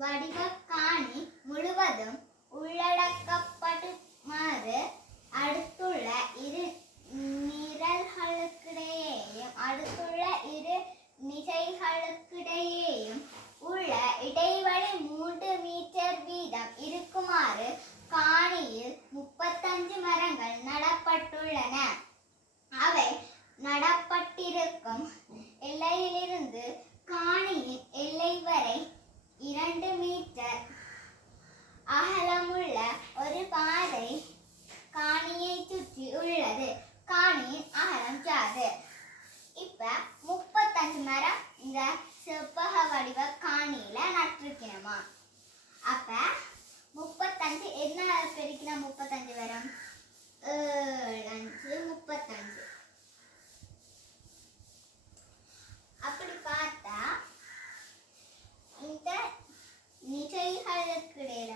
வடிவ காணி முழுவதும் உள்ளடக்கப்படுமாறு அடுத்துள்ள இரு நிசைகளுக்கிடையேயும் உள்ள இடைவெளி 3 மீட்டர் வீதம் இருக்குமாறு காணியில் 35 மரங்கள் நடப்பட்டுள்ளன. அவை நடப்பட்டிருக்கும் எல்லையிலிருந்து காணியின் எல்லை வரை 2 மீட்டர் அகலமுள்ள ஒரு பாதை காணியை சுற்றி உள்ளது. காணியின் அகலம் யாது? இப்ப 35 மரம் இந்த செவ்வக வடிவ காணியில நட்டிருக்கணுமா? அப்ப 35 என்ன பெருக்கணும்? 35 வரும் 35. அப்படி பார்த்தா இந்த நிசைகளுக்கு இடையில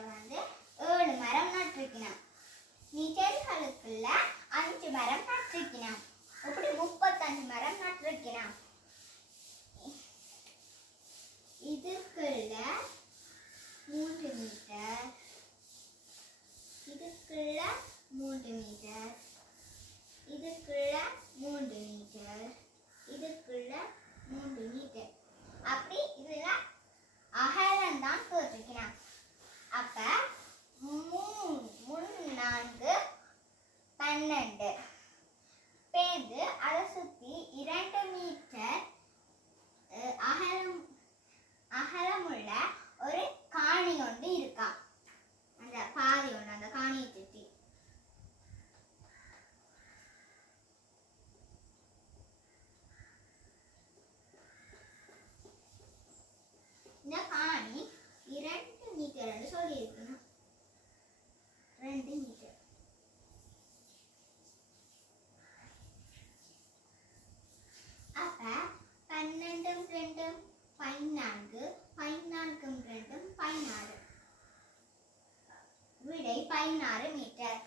7 மரம் நட்டிருக்கணும். நிசைகளுக்குள்ள 5 மரம் நட்டிருக்கணும். இப்படி 35 மரம் நட்டிருக்கணும். இதுக்குள்ள 3 மீட்டர், இதுக்குள்ள 3 மீட்டர், இதுக்குள்ள 3 மீட்டர், இதுக்குள்ள 3 மீட்டர். அப்படி இதுல அகலம் தான் போட்டிருக்கணும். அப்ப 3 4 12 பேரு அதை சுத்தி 2 மீட்டர் அகலமுள்ள ஒரு காணி ஒன்று இருக்கா. அந்த பாதை ஒன்று அந்த காணியை சுற்றி. இந்த காணி 2 மீட்டர் சொல்லி இருக்கணும். 2 மீட்டர். அப்ப 12 2 14, 14 2 16. விடை 16 மீட்டர்.